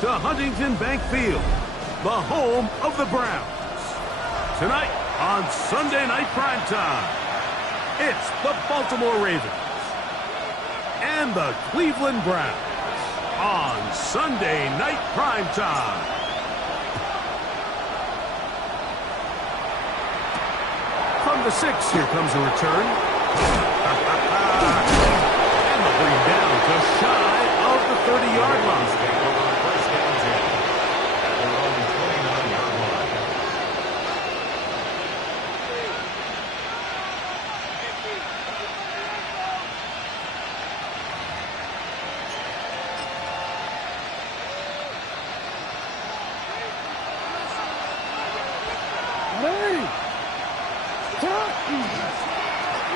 to Huntington Bank Field, the home of the Browns. Tonight on Sunday Night Primetime, it's the Baltimore Ravens and the Cleveland Browns on Sunday Night Primetime. From the 6, here comes a return. And they'll bring down just shy of the 30-yard line.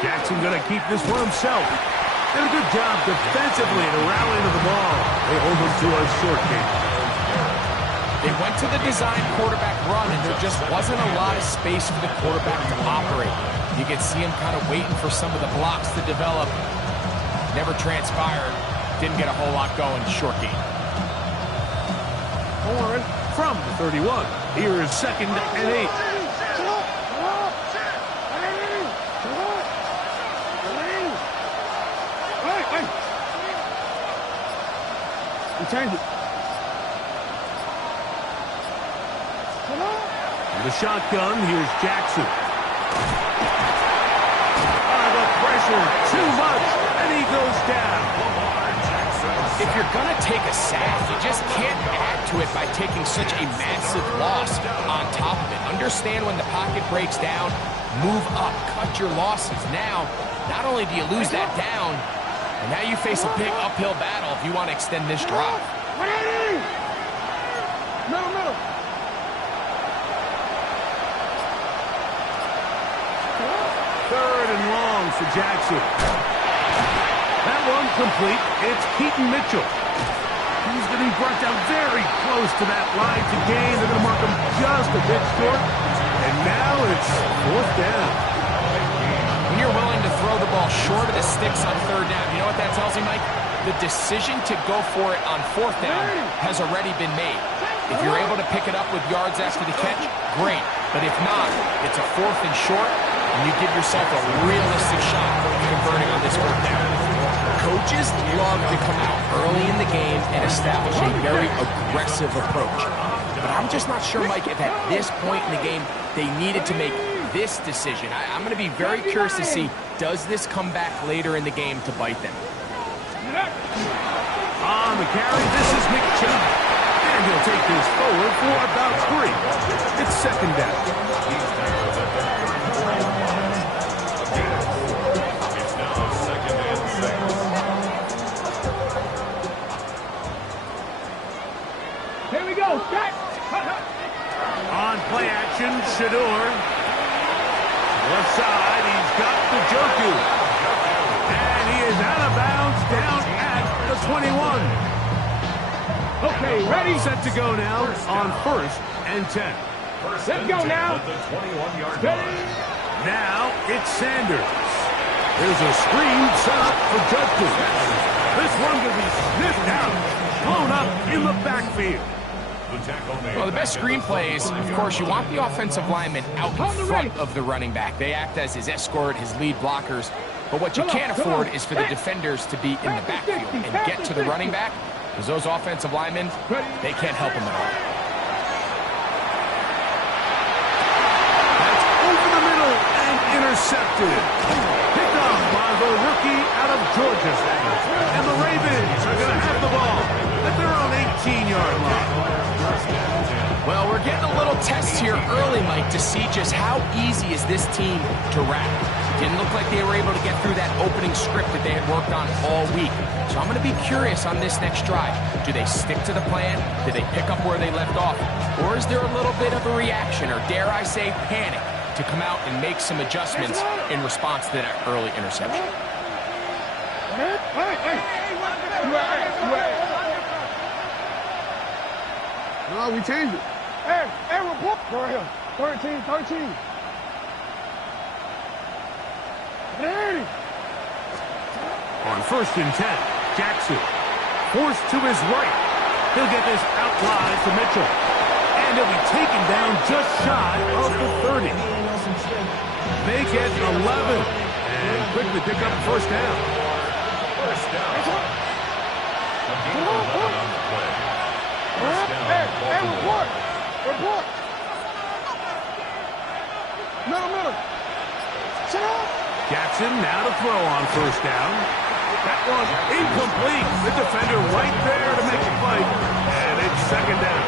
Jackson going to keep this one himself. Did a good job defensively to rally to the ball. They hold him to a short game. They went to the design quarterback run, and there just wasn't a lot of space for the quarterback to operate. You could see him kind of waiting for some of the blocks to develop. Never transpired. Didn't get a whole lot going. Short game. From the 31, here is 2nd and 8. Change it. In the shotgun, here's Jackson. The pressure, too much, and he goes down. If you're going to take a sack, you just can't add to it by taking such a massive loss on top of it. Understand when the pocket breaks down, move up, cut your losses. Now, not only do you lose that down, and now you face a big uphill battle if you want to extend this drive. Middle. Third and long for Jackson. That one complete. It's Keaton Mitchell. He's going to be brought down very close to that line to gain. They're going to mark him just a bit short. And now it's 4th down. When you're willing to throw the ball short of the sticks on 3rd down, you know what that tells me, Mike? The decision to go for it on 4th down has already been made. If you're able to pick it up with yards after the catch, great. But if not, it's a 4th and short, and you give yourself a realistic shot for converting on this 4th down. Coaches love to come out early in the game and establish a very aggressive approach. But I'm just not sure, Mike, if at this point in the game they needed to make this decision. I'm going to be very curious to see, does this come back later in the game to bite them? On the carry, this is Nick Chubb. And he'll take this forward for about 3. It's 2nd down. Here we go. On play action, Shador. Left side, he's got the Joku. And he is out of bounds down at the 21. Okay, ready? Set to go now on 1st and 10. Let's go now. Now it's Sanders. There's a screen set up for Joku. This one will be sniffed out, blown up in the backfield. Well, the best screenplay is, of course, you want the offensive lineman out in front of the running back. They act as his escort, his lead blockers. But what you can't afford is for the defenders to be in the backfield and get to the running back, because those offensive linemen, they can't help him at all. That's over the middle and intercepted. Picked up by the rookie out of Georgia. And the Ravens are going to have the ball at their own 18-yard line. Well, we're getting a little test here early, Mike, to see just how easy is this team to wrap. Didn't look like they were able to get through that opening script that they had worked on all week. So I'm going to be curious on this next drive. Do they stick to the plan? Do they pick up where they left off? Or is there a little bit of a reaction, or dare I say panic, to come out and make some adjustments in response to that early interception? No, we changed it. Hey, report. Go here. 13. Hey. On 1st and 10, Jackson forced to his right. He'll get this out wide to Mitchell. And he'll be taken down just shy of the 30. Make it 11. And quickly pick up first down. First down. A gain of 11 on the play. First down. Hey, report. Report. Middle. Sit up. Jackson now to throw on first down. That one incomplete. The defender right there to make the fight. And it's second down.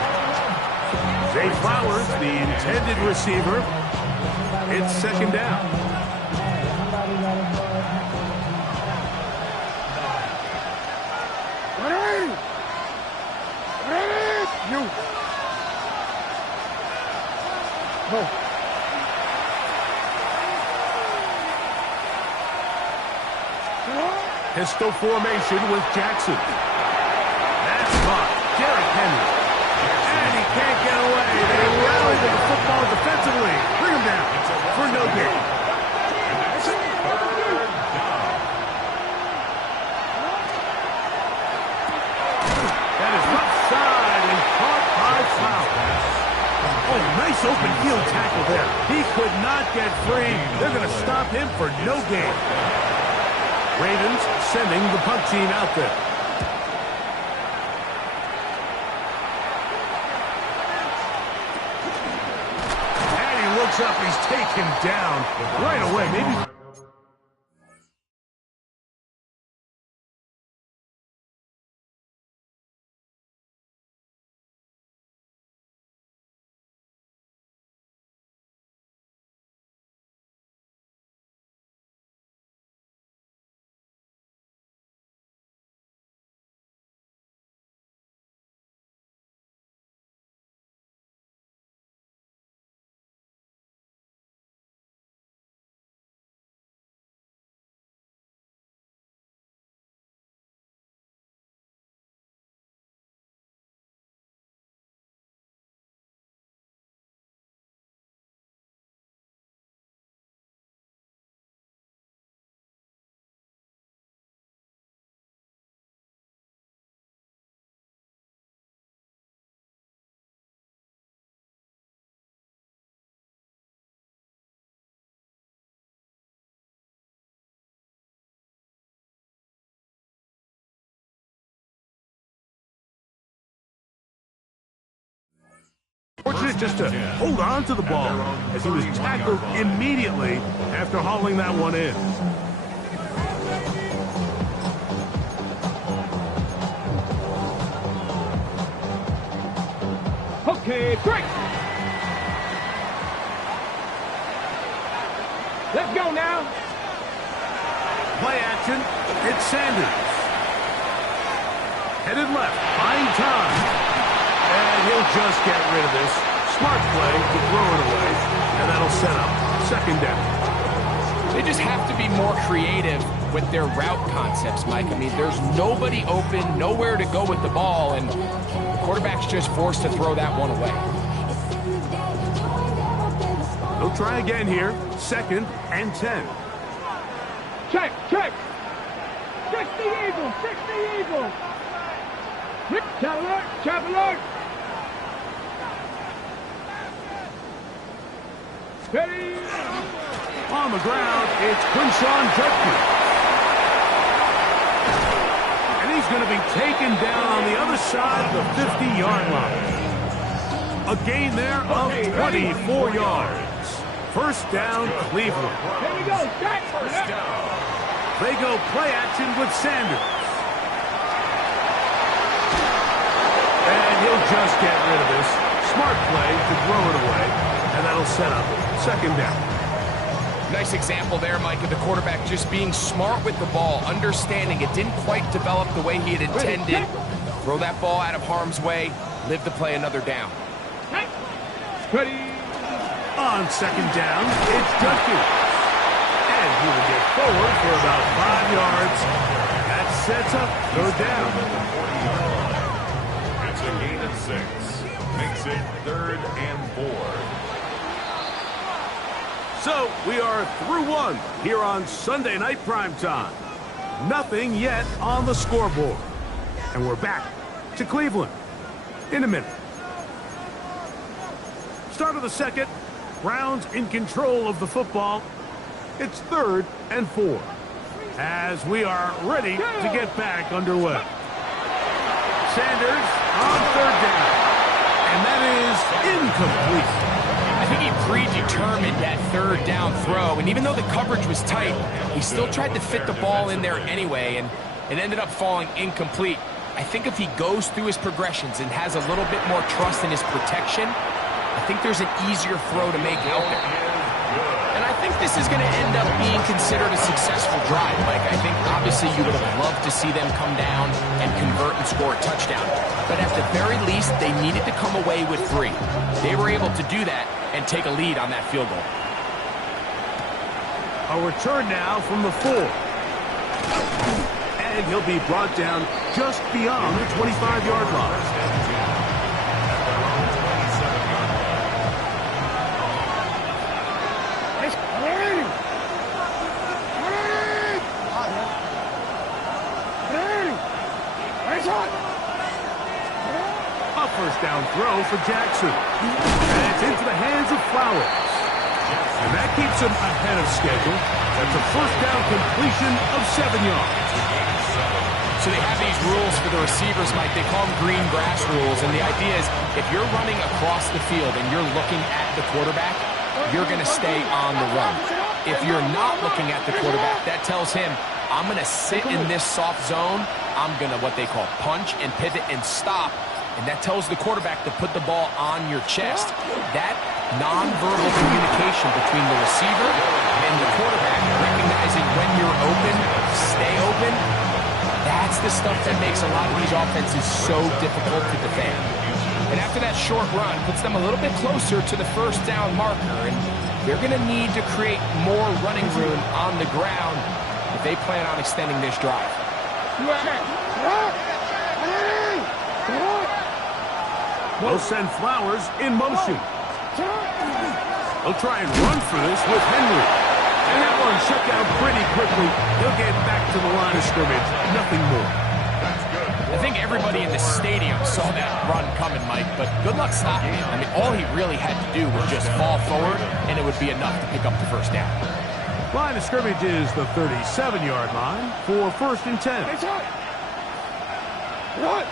Zay Flowers, the intended receiver. It's second down. Ready. You. Go. Pistol formation with Jackson. That's caught. Derrick Henry. And he can't get away. They rally to the football defensively. Bring him down for no gain. That is left side and caught by Flowers. Oh, nice open field tackle there. He could not get free. They're going to stop him for no gain. Ravens sending the punt team out there. And he looks up. He's taken down right away. Maybe. Fortunate just to hold on to the ball as he was tackled immediately after hauling that one in. Okay, break. Let's go now. Play action. It's Sanders. Headed left. Buying time. And he'll just get rid of this. Smart play to throw it away. And that'll set up second down. They just have to be more creative with their route concepts, Mike. I mean, there's nobody open, nowhere to go with the ball, and the quarterback's just forced to throw that one away. They'll try again here. Second and 10. Check. 60 Eagles. 60 Eagles. Chap alert. Ready. On the ground, it's Quinshawn Judkins. And he's going to be taken down on the other side of the 50-yard line. A gain there of 24 yards. First down, Cleveland. Here we go. First down. They go play action with Sanders. And he'll just get rid of this. Smart play to throw it away. And that'll set up second down. Nice example there, Mike, of the quarterback just being smart with the ball, understanding it didn't quite develop the way he had intended. Throw that ball out of harm's way, live to play another down. Ready. On second down, it's Judkins. And he will get forward for about 5 yards. That sets up third down. It's a gain of 6. Makes it 3rd and 4. So we are through one here on Sunday Night Primetime. Nothing yet on the scoreboard. And we're back to Cleveland. in a minute. Start of the second. Browns in control of the football. It's 3rd and 4. As we are ready to get back underway. Sanders on 3rd down. And that is incomplete. I think he predetermined that 3rd down throw, and even though the coverage was tight, he still tried to fit the ball in there anyway, and it ended up falling incomplete. I think if he goes through his progressions and has a little bit more trust in his protection, I think there's an easier throw to make out there. And I think this is going to end up being considered a successful drive, Mike. I think obviously you would have loved to see them come down and convert and score a touchdown. But at the very least, they needed to come away with 3. They were able to do that and take a lead on that field goal. A return now from the 4. And he'll be brought down just beyond the 25-yard line. A first down throw for Jackson. And it's into the hands of Flowers. And that keeps him ahead of schedule. That's a first down completion of 7 yards. So they have these rules for the receivers, Mike. They call them green grass rules. And the idea is if you're running across the field and you're looking at the quarterback, you're going to stay on the run. If you're not looking at the quarterback, that tells him, I'm going to sit in this soft zone. I'm going to what they call punch and pivot and stop. And that tells the quarterback to put the ball on your chest. That nonverbal communication between the receiver and the quarterback, recognizing when you're open, stay open, that's the stuff that makes a lot of these offenses so difficult to defend. And after that short run, puts them a little bit closer to the first down marker, and they're going to need to create more running room on the ground if they plan on extending this drive. They'll send Flowers in motion. They'll try and run for this with Henry. And that one shut down pretty quickly. He'll get back to the line of scrimmage. Nothing more. I think everybody in the stadium saw that run coming, Mike, but good luck stopping it. I mean, all he really had to do was just fall forward, and it would be enough to pick up the first down. Line of scrimmage is the 37-yard line for 1st and 10. What?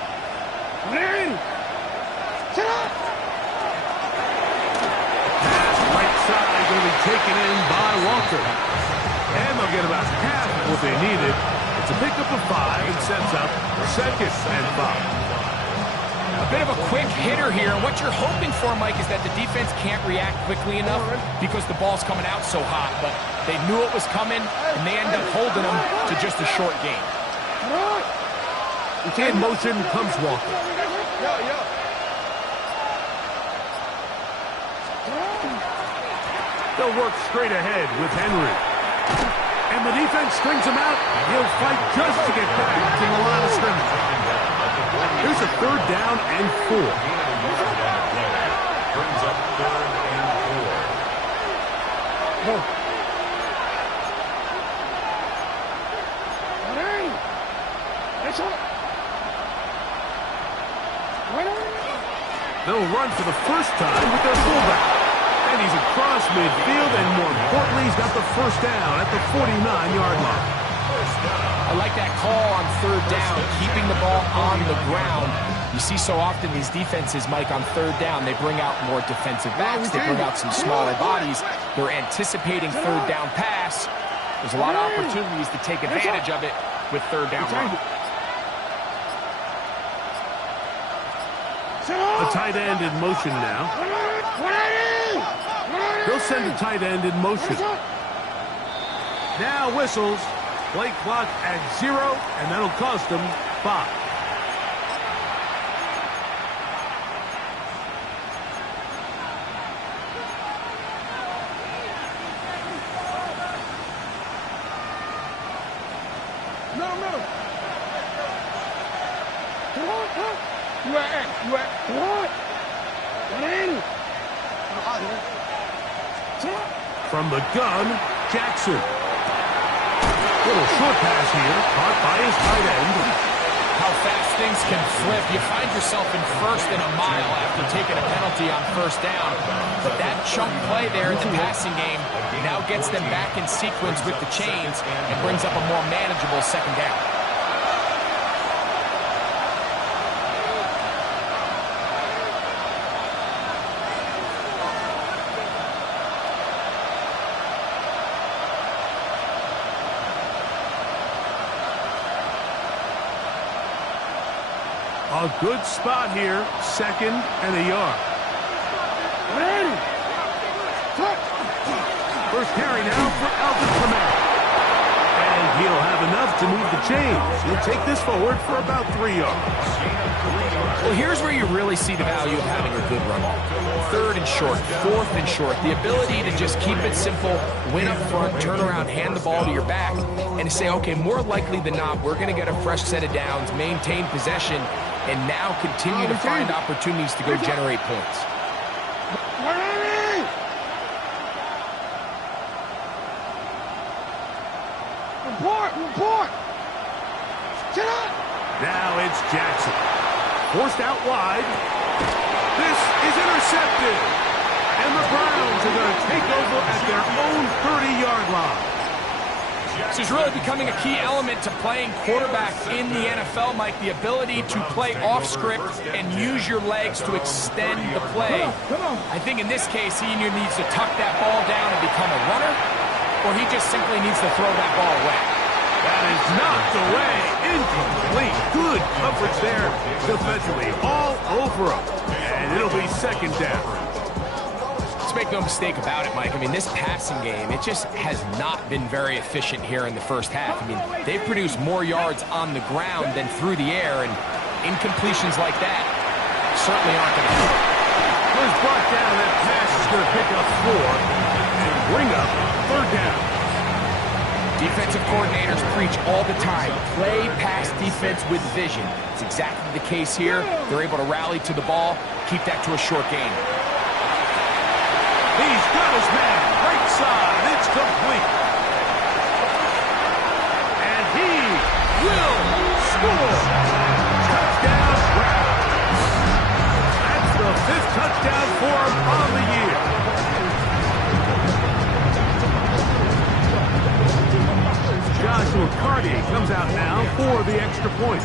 Pass right side going to be taken in by Walker. And they'll get about half of what they needed. It's a pickup of 5 and sets up 2nd and 5. A bit of a quick hitter here. What you're hoping for, Mike, is that the defense can't react quickly enough because the ball's coming out so hot. But they knew it was coming, and they end up holding them to just a short gain. In motion comes Walker. They'll work straight ahead with Henry. And the defense strings him out. He'll fight just to get back to the line of scrimmage. Here's a 3rd down and 4. Brings up 3rd and 4. They'll run for the first time with their fullback. And he's across midfield, and more importantly, he's got the first down at the 49-yard line. I like that call on 3rd down, keeping the ball on the ground. You see so often these defenses, Mike, on 3rd down, they bring out more defensive backs. They bring out some smaller bodies. They're anticipating 3rd down pass. There's a lot of opportunities to take advantage of it with 3rd down run. A tight end in motion now. They'll send a tight end in motion. Now whistles. Play clock at 0, and that'll cost them 5. From the gun, Jackson. Little short pass here, caught by his tight end. how fast things can flip. You find yourself in first and a mile after taking a penalty on first down. But that chunk play there in the passing game now gets them back in sequence with the chains and brings up a more manageable second down. A good spot here, 2nd and a yard. Ready. First carry now for Alvin Kamara. And he'll have enough to move the chains. He'll take this forward for about 3 yards. Well, here's where you really see the value of having a good run ball. 3rd and short, 4th and short. The ability to just keep it simple, win up front, turn around, hand the ball to your back, and say, okay, more likely than not, we're going to get a fresh set of downs, maintain possession, and now continue to find opportunities to go generate points. Report! Get up! Now it's Jackson. Forced out wide. This is intercepted. And the Browns are going to take over at their own 30-yard line. This is really becoming a key element to playing quarterback in the NFL, Mike. The ability to play off script and use your legs to extend the play. I think in this case, he either needs to tuck that ball down and become a runner, or he just simply needs to throw that ball away. That is knocked away. Incomplete. Good coverage there defensively. All over him. And it'll be 2nd down. Let's make no mistake about it, Mike. I mean, this passing game, it just has not been very efficient here in the first half. I mean, they've produced more yards on the ground than through the air, and incompletions like that certainly aren't going to help. First brought down, that pass is going to pick up 4 and bring up 3rd down. Defensive coordinators preach all the time, play pass defense with vision. It's exactly the case here. They're able to rally to the ball, keep that to a short gain. He's got his man, right side, it's complete. And he will score. Touchdown, Browns. That's the 5th touchdown for him on the year. Joshua Cardi comes out now for the extra point.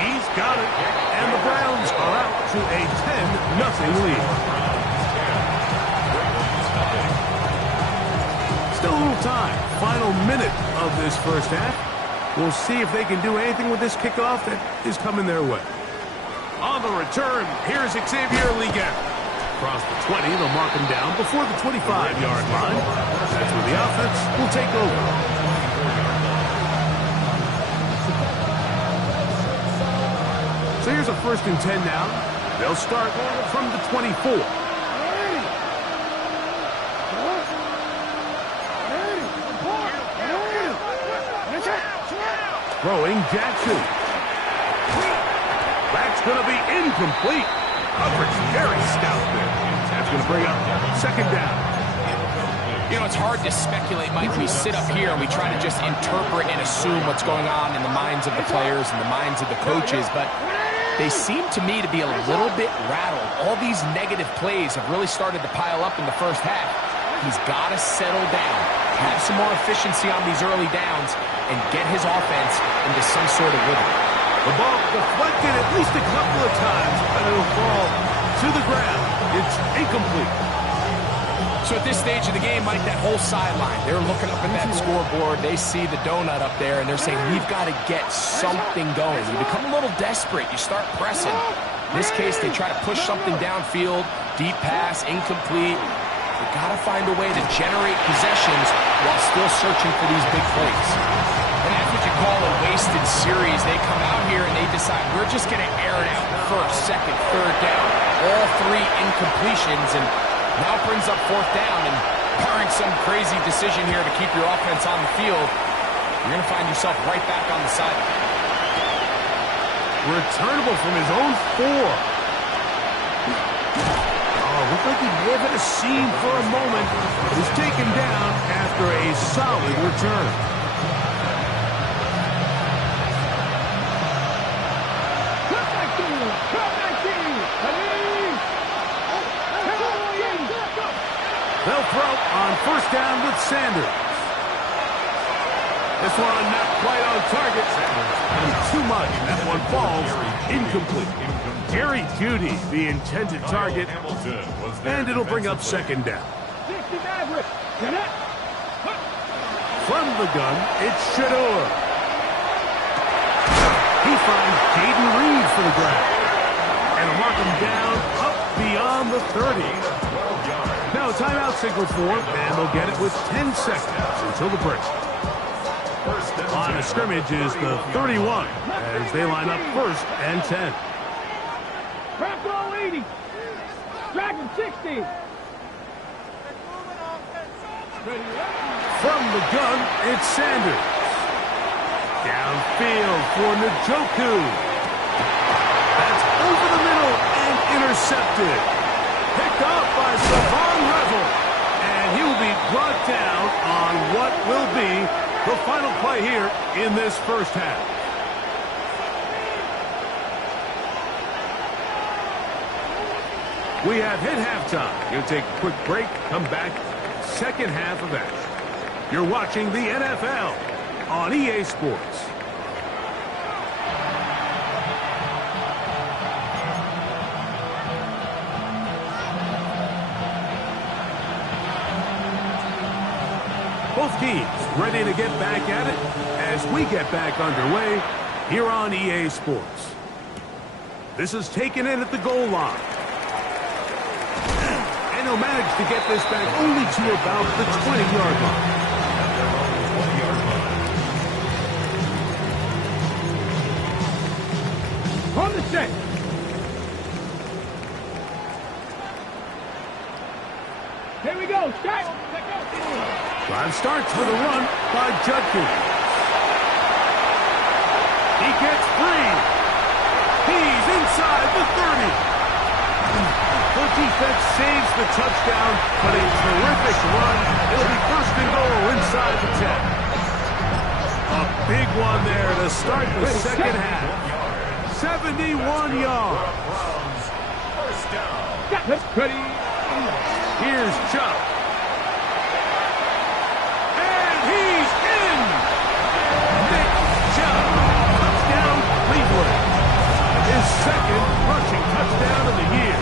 He's got it, and the Browns are out to a 10-0 lead. Still a little time. Final minute of this first half. We'll see if they can do anything with this kickoff that is coming their way. On the return, here's Xavier Leggett. Across the 20, they'll mark him down before the 25-yard line. That's where the offense will take over. So here's a 1st and 10 now. They'll start from the 24. Throwing Jackson. That's going to be incomplete. Coverage very stout there. That's going to bring up 2nd down. You know, it's hard to speculate, Mike. We sit up here and we try to just interpret and assume what's going on in the minds of the players and the minds of the coaches, but they seem to me to be a little bit rattled. All these negative plays have really started to pile up in the first half. He's got to settle down, have some more efficiency on these early downs, and get his offense into some sort of rhythm. The ball deflected at least a couple of times, but it'll fall to the ground. It's incomplete. So at this stage of the game, Mike, that whole sideline, they're looking up at that scoreboard. They see the donut up there, and they're saying, we've got to get something going. You become a little desperate. You start pressing. In this case, they try to push something downfield, deep pass, incomplete. They've got to find a way to generate possessions while still searching for these big plays. And that's what you call a wasted series. They come out here and they decide, we're just going to air it out. 1st, 2nd, 3rd down. All 3 incompletions, and now brings up 4th down. And barring some crazy decision here to keep your offense on the field, you're going to find yourself right back on the sideline. Returnable from his own 4. Looked like he may have hit a seam for a moment. Was taken down after a solid return. on first down with Sanders. This one not quite on target. And too much. That one falls incomplete. Jerry Jeudy, the intended target. And it'll bring up second down. From the gun, it's Shador. He finds Jaden Reed for the grab. And will mark him down up beyond the 30. Now timeout signal for him, and they'll get it with 10 seconds until the break. Line of scrimmage is the 31 as they line up first and 10. Trap ball 80. Dragon 60. From the gun, it's Sanders. Downfield for Njoku. That's over the middle and intercepted. Picked off by Savon Revel. And he will be brought down on what will be the final play here in this first half. We have hit halftime. Going to take a quick break, come back, second half of action. You're watching the NFL on EA Sports. Both teams ready to get back at it as we get back underway here on EA Sports. This is taken in at the goal line. And he'll manage to get this back only to about the 20-yard line. On the set. Here we go. Start. Drive starts with a run by Judkins. He gets free. He's inside the 30. The defense saves the touchdown, but a terrific run. It'll be first and goal inside the 10. A big one there to start the second half. 71 yards. First down. Ready. Here's Chubb. And he's in! Nick Chubb. Touchdown, Cleveland. His second rushing touchdown of the year.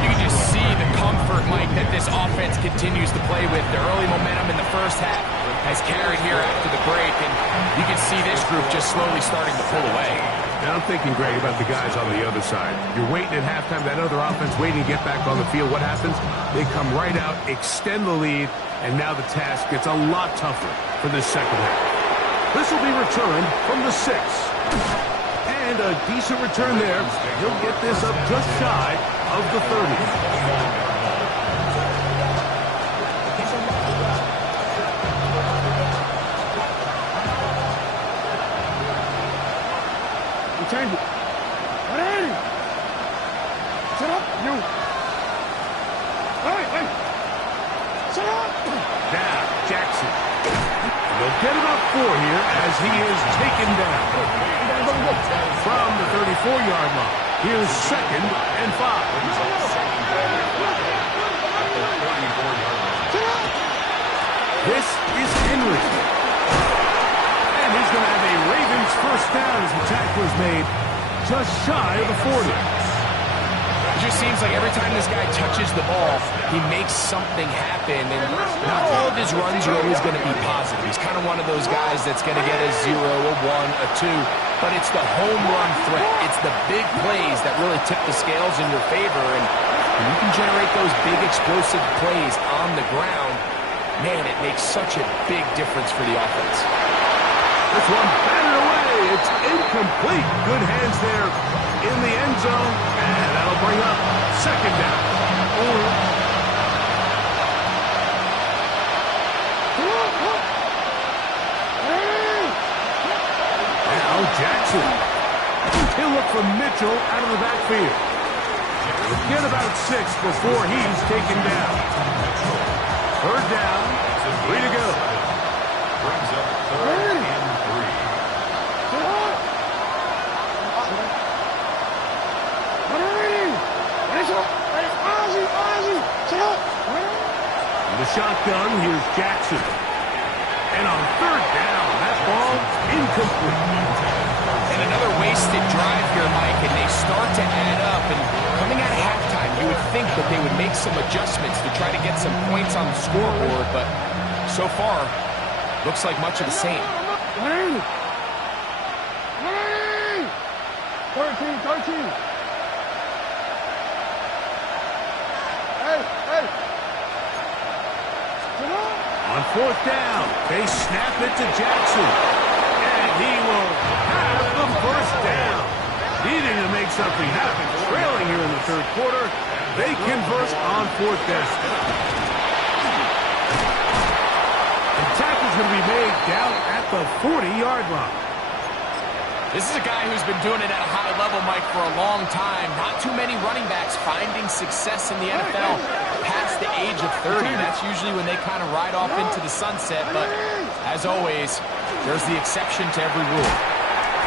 You can just see the comfort, Mike, that this offense continues to play with. The early momentum in the first half has carried here after the break, and you can see this group just slowly starting to pull away. Now I'm thinking, Greg, about the guys on the other side. You're waiting at halftime, that other offense waiting to get back on the field. What happens? They come right out, extend the lead, and now the task gets a lot tougher for this second half. This will be returned from the 6. And a decent return there. He'll get this up just shy of the 30. Change it. What is it? Sit up. You. Hey. Sit up. Now, Jackson. They'll get about 4 here as he is taken down. From the 34-yard line. Here's second and 5. This is Henry. And he's going to have a Ravens first down as the tackle is made just shy of the 40. It just seems like every time this guy touches the ball, he makes something happen, and not all of his runs are always going to be positive. He's kind of one of those guys that's going to get a 0, a 1, a 2, but it's the home run threat. It's the big plays that really tip the scales in your favor, and when you can generate those big explosive plays on the ground, man, it makes such a big difference for the offense. This one batted away. It's incomplete. Good hands there in the end zone. And that'll bring up second down. Now Jackson. He'll look for Mitchell out of the backfield. He'll get about 6 before he's taken down. Third down. 3 to go. Brings up third and 3. Ozzy, sit up. the shotgun, here's Jackson. And on third down, that ball incomplete. And another wasted drive here, Mike, and they start to add up. And coming out of halftime, you would think that they would make some adjustments to try to get some points on the scoreboard, but so far, looks like much of the same. 13. Hey. On fourth down, they snap it to Jackson. And he will have the first down. Needing to make something happen. Trailing here in the third quarter, they convert on fourth down. The tackle's going to be made down at the 40-yard line. This is a guy who's been doing it at a high level, Mike, for a long time. Not too many running backs finding success in the NFL past the age of 30. That's usually when they kind of ride off into the sunset. But, as always, there's the exception to every rule.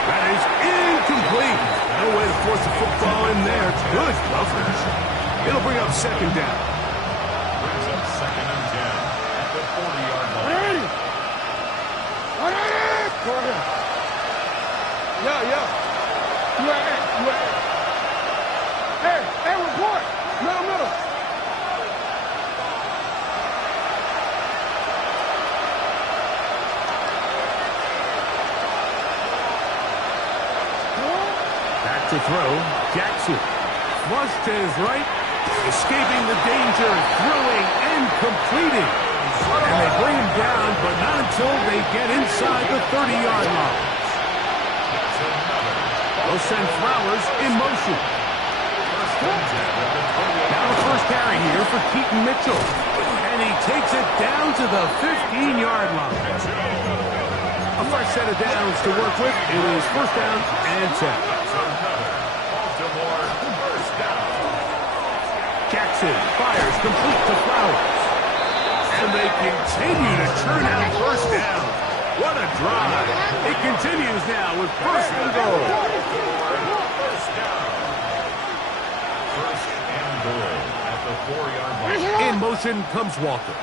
That is incomplete. No way to force the football in there. It's good coverage. It'll bring up second down. Brings up 2nd and 10 at the 40-yard line. Go ahead. Yeah. You at. Hey, report. Middle. Back to throw. Jackson. Flush to his right. Escaping the danger. Throwing and completing. And they bring him down, but not until they get inside the 30-yard line. They'll send Flowers in motion. Now the first carry here for Keaton Mitchell. And he takes it down to the 15-yard line. A fresh set of downs to work with. It is first down and 10. Jackson fires complete to Flowers. And they continue to churn out first down. What a drive. It continues now with first and goal. First and goal at the 4-yard line. In motion comes Walker.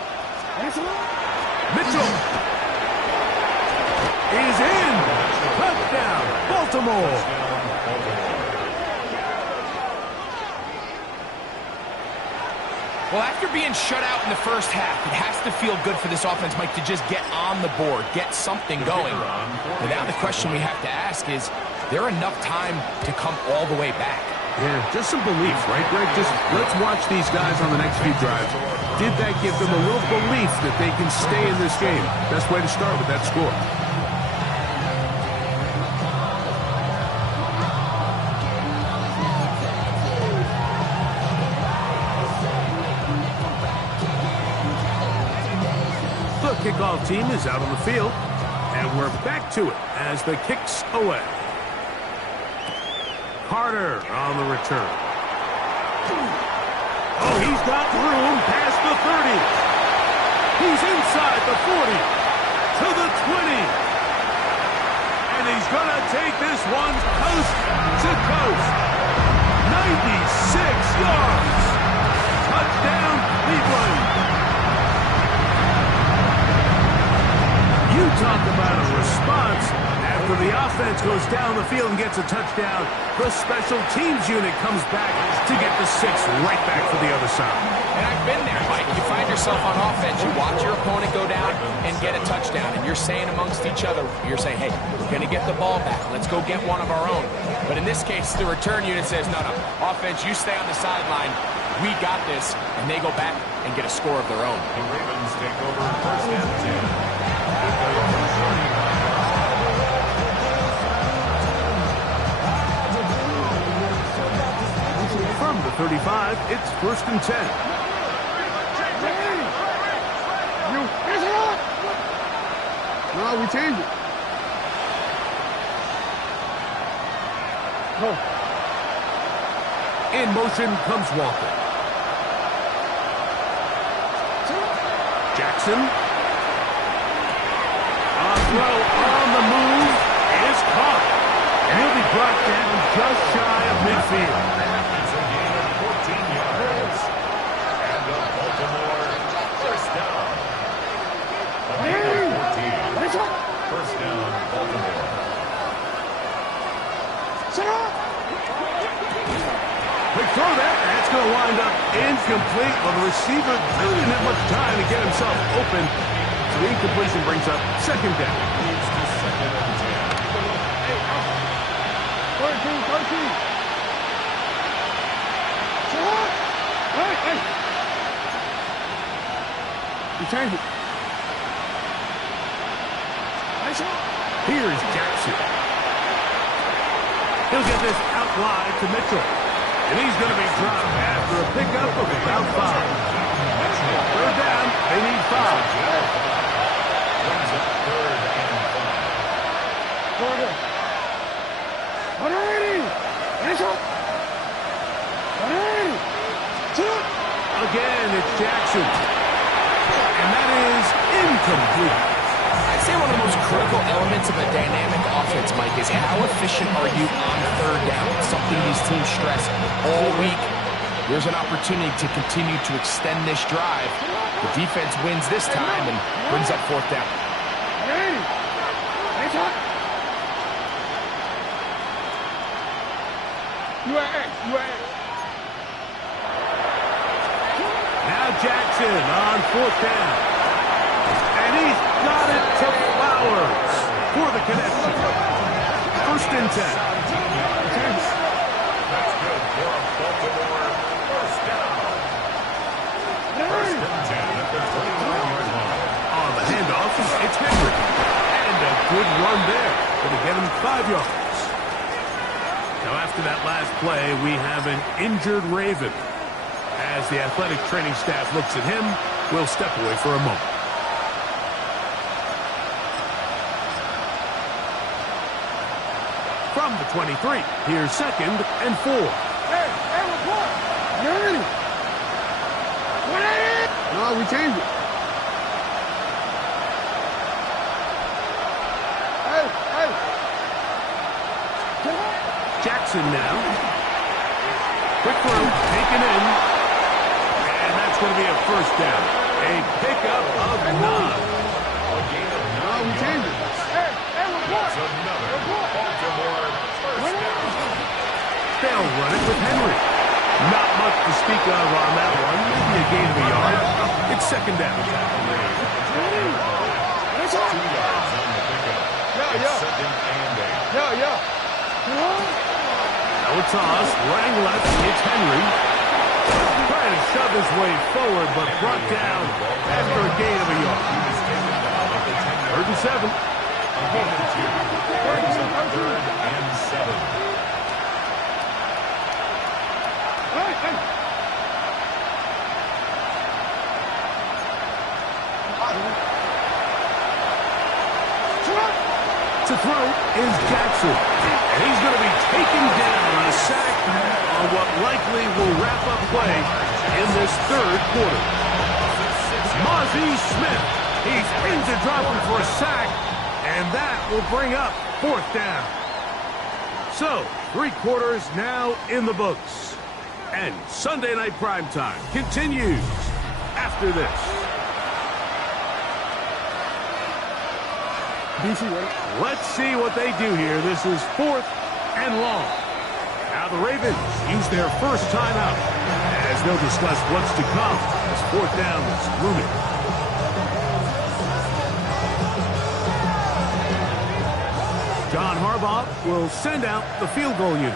Mitchell is in. Touchdown, Baltimore. Well, after being shut out in the first half, it has to feel good for this offense, Mike, to just get on the board, get something going. But now the question we have to ask is there enough time to come all the way back? Yeah, just some belief, right, Greg? Just let's watch these guys on the next few drives. Did that give them a little belief that they can stay in this game? Best way to start with that score. Kickoff team is out on the field, and we're back to it as the kick's away. Carter on the return. Oh, he's got room past the 30. He's inside the 40 to the 20. And he's going to take this one coast to coast. 96 yards. Touchdown, Cleveland. You talk about a response. After the offense goes down the field and gets a touchdown, the special teams unit comes back to get the 6 right back for the other side. And I've been there, Mike. You find yourself on offense, you watch your opponent go down and get a touchdown, and you're saying amongst each other, you're saying, hey, we're going to get the ball back. Let's go get one of our own. But in this case, the return unit says, no, offense, you stay on the sideline. We got this. And they go back and get a score of their own. The Ravens take over first and 10. From the 35, it's first and 10. No, we changed it. Go. In motion comes Walker. Jackson. A throw on the move is caught. And he'll be brought down just shy of midfield. It's a gain of 14 yards. And the Baltimore first down. Baltimore. Quick throw there. That's going to wind up incomplete. Well, the receiver really didn't have much time to get himself open. So the incompletion brings up second down. Leads to second and 10. 13. You change it. Here's Jackson. He'll get this out wide to Mitchell. And he's going to be dropped after a pickup of about 5. Third down, they need 5. Brings up third and 5. Again, it's Jackson. And that is incomplete. I'd say one of the most critical elements of a dynamic offense, Mike, is how efficient are you on third down? It's something these teams stress all week. There's an opportunity to continue to extend this drive. The defense wins this time and brings up fourth down. Now Jackson on fourth down. And he's got it to Flowers for the connection. First and 10. That's good for a Baltimore first down. First and 10 at the 29-yard line. On the handoff, it's Henry. And a good run there. Going to get him 5 yards. Now after that last play, we have an injured Raven. As the athletic training staff looks at him, we'll step away for a moment. From the 23, here's second and 4. report. Dirty. No, we changed it. Jackson now. Quick throw, taken in. And that's going to be a first down. A pickup of 9. A gain of 9 No, we changed it. That's another Baltimore first down. They'll run it with Henry. Not much to speak of on that one. Maybe a gain of a yard. It's second down. 2 yards on the pickup. It's second and 8. Now a toss, running left, it's Henry. Trying to shove his way forward, but brought down after a gain of a yard. Third and 7. A gain of 2. Brings up third and 7. To throw is Jackson. And he's going to be taken down on a sack on what likely will wrap up play in this third quarter. Mozzie Smith. He's into dropping for a sack, and that will bring up fourth down. So, 3 quarters now in the books. And Sunday Night Primetime continues after this. Let's see what they do here. This is 4th and long. Now the Ravens use their first timeout as they'll discuss what's to come as 4th down is looming. John Harbaugh will send out the field goal unit.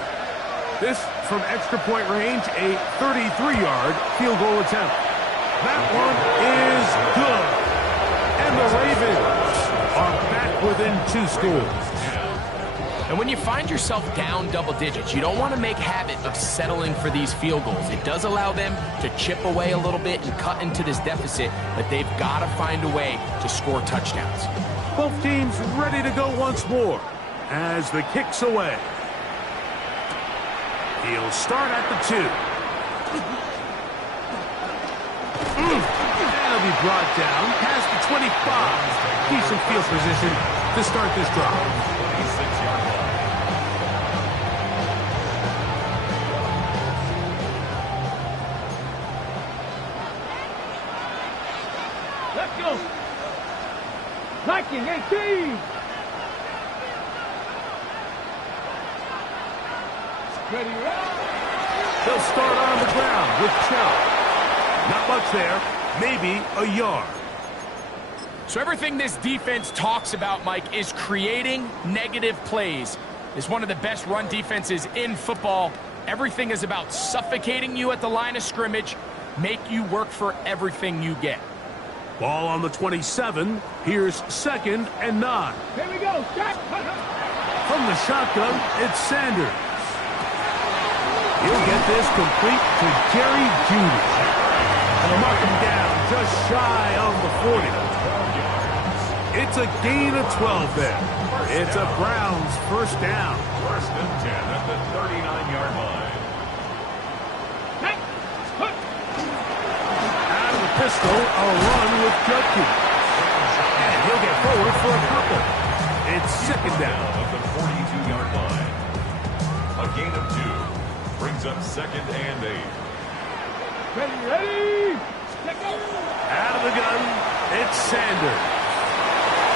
This from extra point range, a 33-yard field goal attempt. That one is good. And the Ravens are back within 2 scores. And when you find yourself down double digits, you don't want to make habit of settling for these field goals. It does allow them to chip away a little bit and cut into this deficit, but they've got to find a way to score touchdowns. Both teams ready to go once more as the kick's away. He'll start at the 2. That'll be brought down past the 25. Decent field position to start this drive. 26-yard line. Let's go. 19, 18. They'll start on the ground with Chubb. Not much there. Maybe a yard. So everything this defense talks about, Mike, is creating negative plays. It's one of the best run defenses in football. Everything is about suffocating you at the line of scrimmage, make you work for everything you get. Ball on the 27. Here's 2nd and 9. Here we go. From the shotgun, it's Sanders. He'll get this complete to Jerry Jeudy. And they'll mark him down just shy of the 40. It's a gain of 12 there. It's a Browns first down. 1st and 10 at the 39-yard line. Out of the pistol, a run with Judkins. And he'll get forward for a couple. It's 2nd down. At the 42-yard line. A gain of 2 brings up 2nd and 8. Ready. Out of the gun, it's Sanders.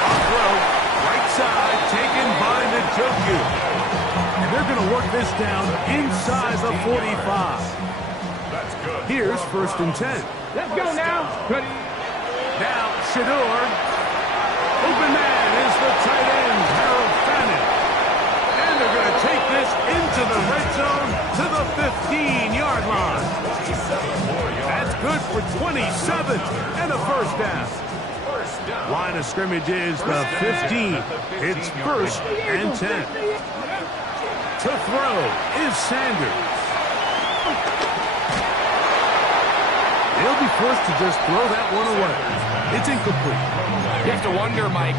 On throw, right side, taken by Njoku. And they're going to work this down inside the 45. That's good. Here's 1st and 10. Let's go now. Ready. Now, Shador. Open man is the tight end, Harold Fannin. And they're going to take this into the red zone to the 15-yard line. That's good for 27 and a first down. Line of scrimmage is the 15. It's 1st and 10. To throw is Sanders. He'll be forced to just throw that one away. It's incomplete. You have to wonder, Mike,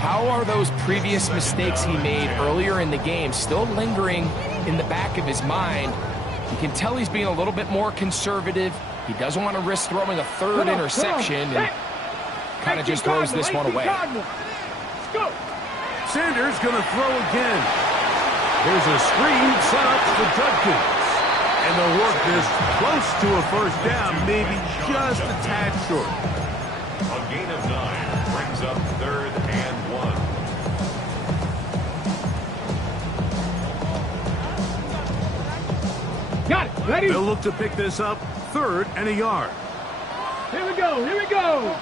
how are those previous mistakes he made earlier in the game still lingering in the back of his mind? You can tell he's being a little bit more conservative. He doesn't want to risk throwing a 3rd interception and kind of just throws this one away. Sanders going to throw again. There's a screen set up for Judkins. And they'll work this close to a first down, maybe just a tad short. A gain of 9 brings up 3rd and 1. Got it. Ready. They'll look to pick this up 3rd and a yard. Here we go. Here we go.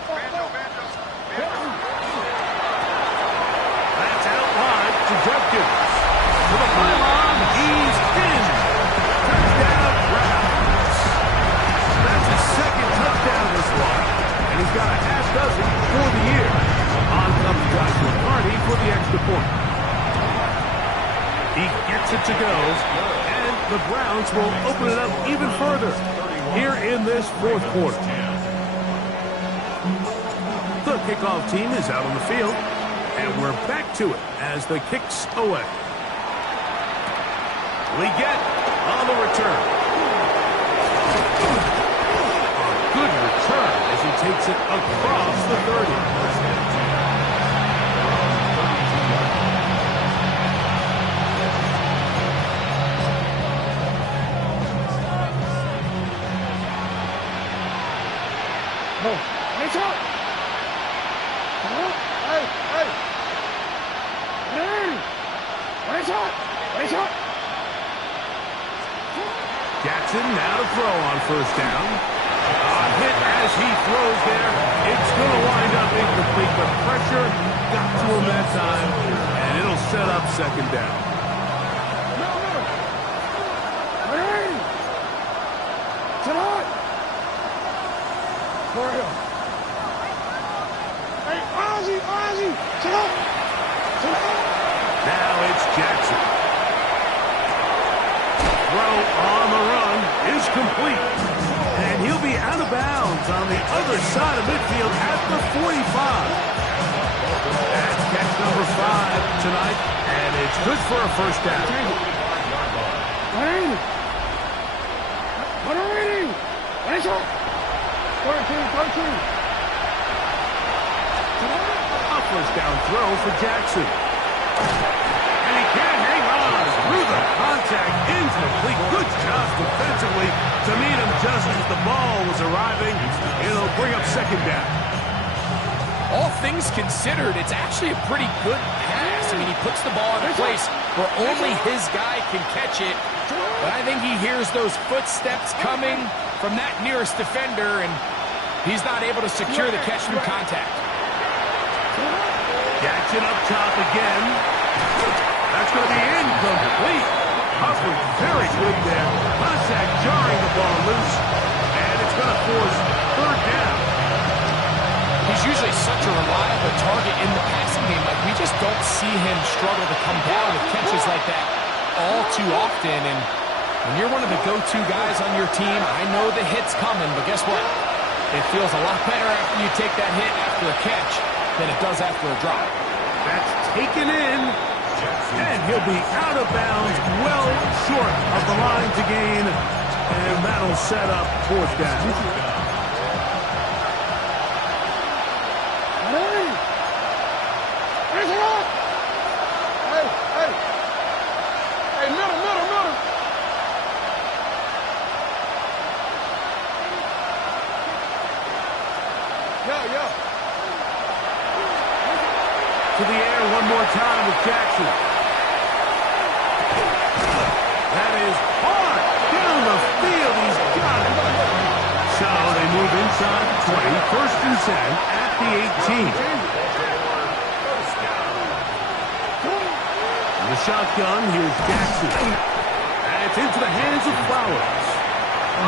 That's out wide to Judkins. To the pylon, he's in. Touchdown, Browns. That's his 2nd touchdown this one. And he's got a half dozen for the year. On comes Josh McCarty for the extra point. He gets it to go. And the Browns will open it up even further here in this 4th quarter. The kickoff team is out on the field. And we're back to it as the kick's away. Leggett on the return. A good return as he takes it across the 30. Oh, nice out. Hey. Hey. Nice out. Nice out. Jackson now to throw on first down. A hit as he throws there. It's going to wind up incomplete. The pressure got to him that time, and it'll set up 2nd down. Hey. Sit on. For real. Hey, Ozzy. Sit up. Now it's Jackson. Throw on the run is complete. And he'll be out of bounds on the other side of midfield at the 45. That's catch number 5 tonight, and it's good for a first down. What are we? Nice out. 13. A first down throw for Jackson. And he can't hang on through the contact. Incomplete. Good job defensively to meet him just as the ball was arriving. It'll bring up 2nd down. All things considered, it's actually a pretty good pass. pass. I mean, he puts the ball in a place where only his guy can catch it. But I think he hears those footsteps coming from that nearest defender, and he's not able to secure the catch through contact. Jackson up top again. That's going to be incomplete. Hufford very good there. Contact jarring the ball loose, and it's going to force third down. He's usually such a reliable target in the passing game. Like, we just don't see him struggle to come down with catches like that all too often. And when you're one of the go-to guys on your team, I know the hit's coming, but guess what? It feels a lot better after you take that hit after a catch than it does after a drop. That's taken in, and he'll be out of bounds, well short of the line to gain, and that'll set up fourth down. To the air one more time with Jackson. That is hard down the field. He's got it. So they move inside 20, first and 10 at the 18. In the shotgun, here's Jackson. And it's into the hands of Flowers.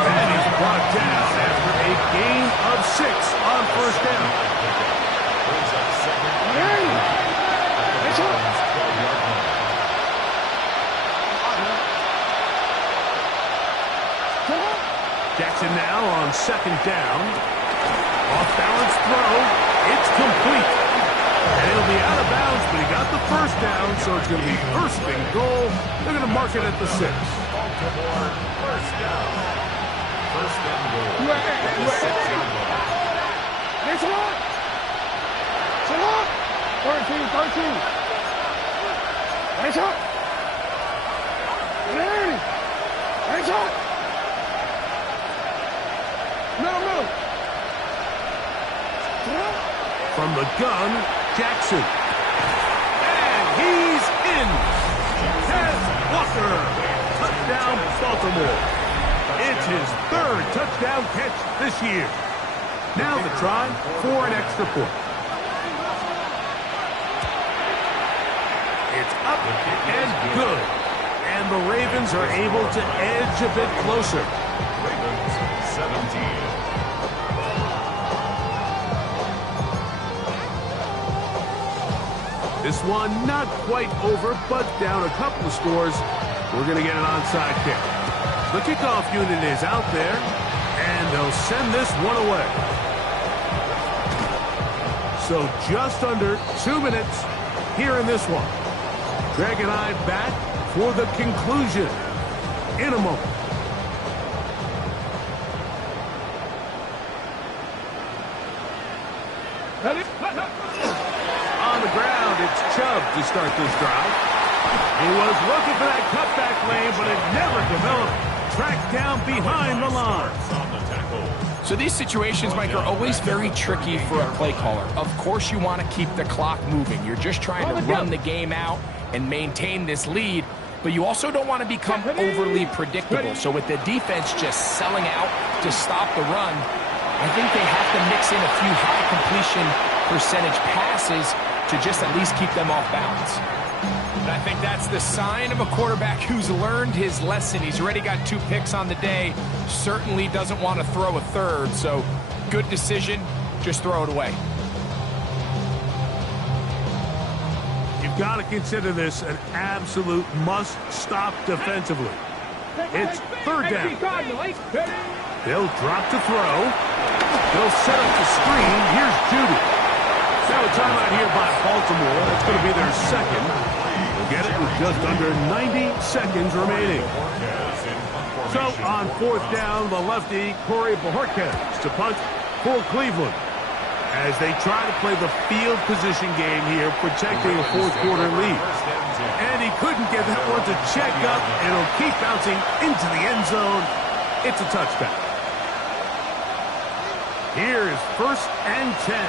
And he's brought down after a gain of 6 on first down. Jackson now on second down. Off-balance throw. It's complete. And it'll be out of bounds, but he got the first down, so it's going to be first and goal. They're going to mark it at the 6. Baltimore, first down. First and goal. Next one. 13. Nice up. Nice up. Middle. From the gun, Jackson. And he's in. Tez Walker. Touchdown, Baltimore. It's his third touchdown catch this year. Now the try for an extra point. It's up and good. And the Ravens are able to edge a bit closer. Ravens, 17. This one not quite over, but down a couple of scores. We're going to get an onside kick. The kickoff unit is out there, and they'll send this one away. So just under 2 minutes here in this one. Greg and I back for the conclusion in a moment. On the ground, it's Chubb to start this drive. He was looking for that cutback lane, but it never developed. Tracked down behind the line. So these situations, Mike, are always very tricky for a play caller. Of course you want to keep the clock moving. You're just trying to run the game out and maintain this lead, but you also don't want to become overly predictable. So with the defense just selling out to stop the run, I think they have to mix in a few high completion percentage passes to just at least keep them off balance. And I think that's the sign of a quarterback who's learned his lesson. He's already got 2 picks on the day, certainly doesn't want to throw a third, so good decision, just throw it away. You've got to consider this an absolute must-stop defensively. It's third down. They'll drop to throw. They'll set up the screen. Here's Judy. Now a timeout here by Baltimore. That's going to be their second. They'll get it with just under 90 seconds remaining. So on fourth down, the lefty, Corey Bojorquez to punt for Cleveland. As they try to play the field position game here, protecting a fourth-quarter lead. And he couldn't get that one to check up, and it'll keep bouncing into the end zone. It's a touchback. Here is first and 10.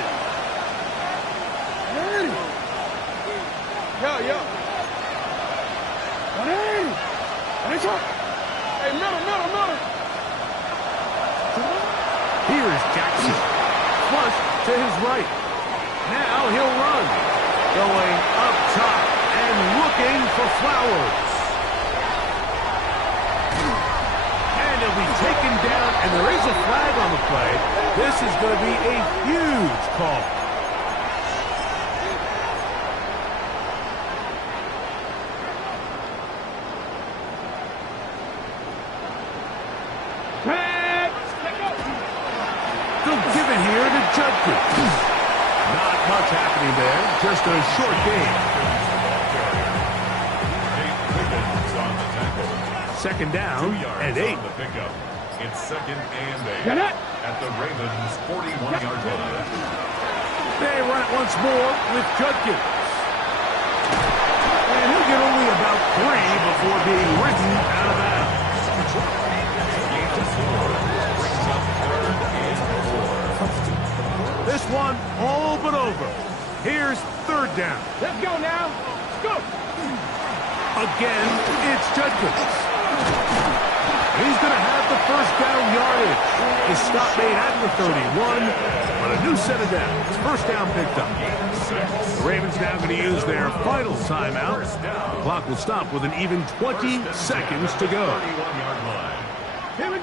Yeah. Hey, middle. Here's Jackson. Flush to his right. Now he'll run. Going up top and looking for Flowers. And he'll be taken down, and there is a flag on the play. This is going to be a huge call. They'll give it here to Judkins. Not much happening there. Just a short game. Second down and 8. On the pickup. It's second and 8 at the Ravens' 41-yard line. They run it once more with Judkins. And he'll get only about 3 before being ridden out of bounds. This one all but over. Here's third down. Let's go now. Let's go. Again, it's Judkins. He's going to have the first down yardage. The stop made at the 31, but a new set of downs. First down picked up. The Ravens now going to use their final timeout. The clock will stop with an even 20 seconds to go. Here we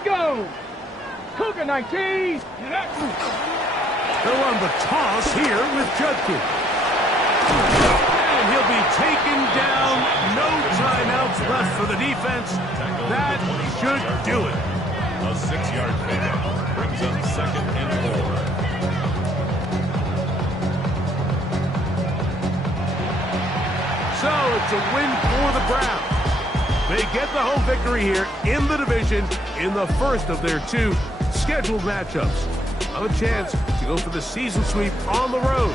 go. Cougar 19. They'll run the toss here with Judkins. And he'll be taken down. No timeouts left for the defense. That should do it. A 6-yard pickup brings up second and 4. So it's a win for the Browns. They get the home victory here in the division in the first of their 2 scheduled matchups. A chance to go for the season sweep on the road.